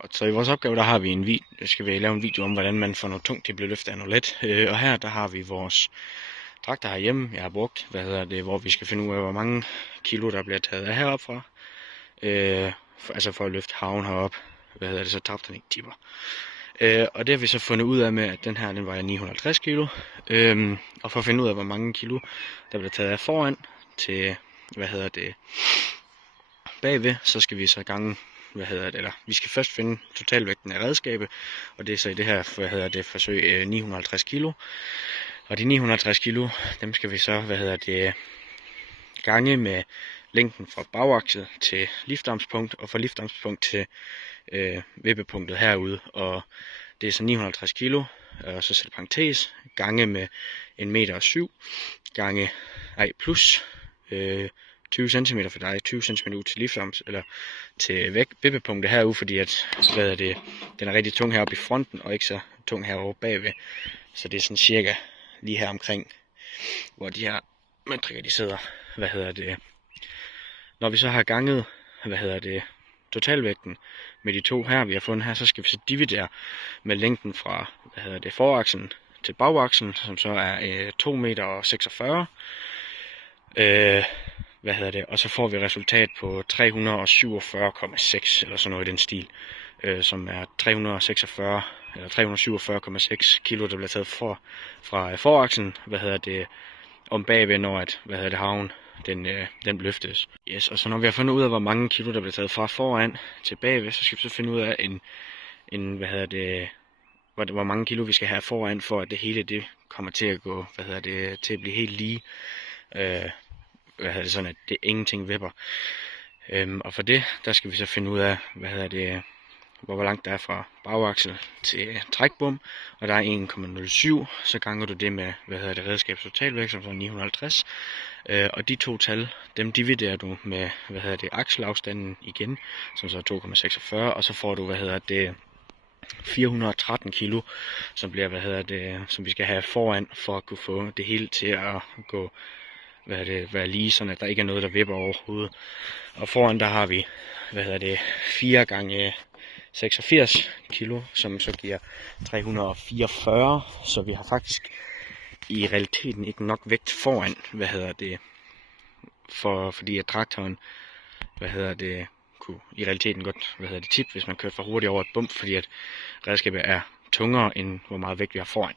Godt, så i vores opgave, der har vi skal vi lave en video om, hvordan man får noget tungt til at blive løftet af noget let. Og her, der har vi vores traktor herhjemme, jeg har brugt, hvor vi skal finde ud af, hvor mange kilo, der bliver taget af heroppe fra. Altså for at løfte haven herop, så traktoren ikke tipper. Og det har vi så fundet ud af med, at den her, den vejer 950 kilo. Og for at finde ud af, hvor mange kilo, der bliver taget af foran til, bagved, så skal vi så gange, vi skal først finde totalvægten af redskabet, og det er så i det her, forsøg 950 kilo. Og de 950 kilo, dem skal vi så, gange med længden fra bagaksel til liftarmspunkt, og fra liftarmspunkt til vippepunktet herude, og det er så 950 kilo, og så sætte parentes, gange med 1,7 meter, plus 20 cm for dig, 20 cm ud til liftarms, eller til vippepunktet herude, fordi at, den er rigtig tung heroppe i fronten, og ikke så tung herovre bagved, så det er sådan cirka lige her omkring, hvor de her møntrikker, de sidder, Når vi så har ganget, totalvægten med de to her, vi har fundet her, så skal vi så dividere med længden fra, foraksen til bagakslen, som så er 2,46 meter. Og så får vi resultat på 347,6 eller sådan noget i den stil, som er 346 eller 347,6 kilo, der bliver taget fra foraksen, om bagved, når at, haven den løftes. Yes, og så når vi har fundet ud af, hvor mange kilo, der bliver taget fra foran til bagved, så skal vi så finde ud af hvor mange kilo vi skal have foran, for at det hele det kommer til at gå, til at blive helt lige. Sådan at det ingenting vipper. Og for det, der skal vi så finde ud af, hvor langt der er fra bagaksel til trækbom, og der er 1,07, så ganger du det med, redskabs totalvægt, som så er 950. Og de to tal, dem dividerer du med, akselafstanden igen, som så er 2,46, og så får du, 413 kilo, som bliver, som vi skal have foran, for at kunne få det hele til at gå, være lige, sådan at der ikke er noget, der vipper overhovedet. Og foran, der har vi, 4 gange 86 kilo, som så giver 344, så vi har faktisk i realiteten ikke nok vægt foran, fordi at traktoren, kunne i realiteten godt, tippe, hvis man kørte for hurtigt over et bump, fordi at redskabet er tungere, end hvor meget vægt vi har foran.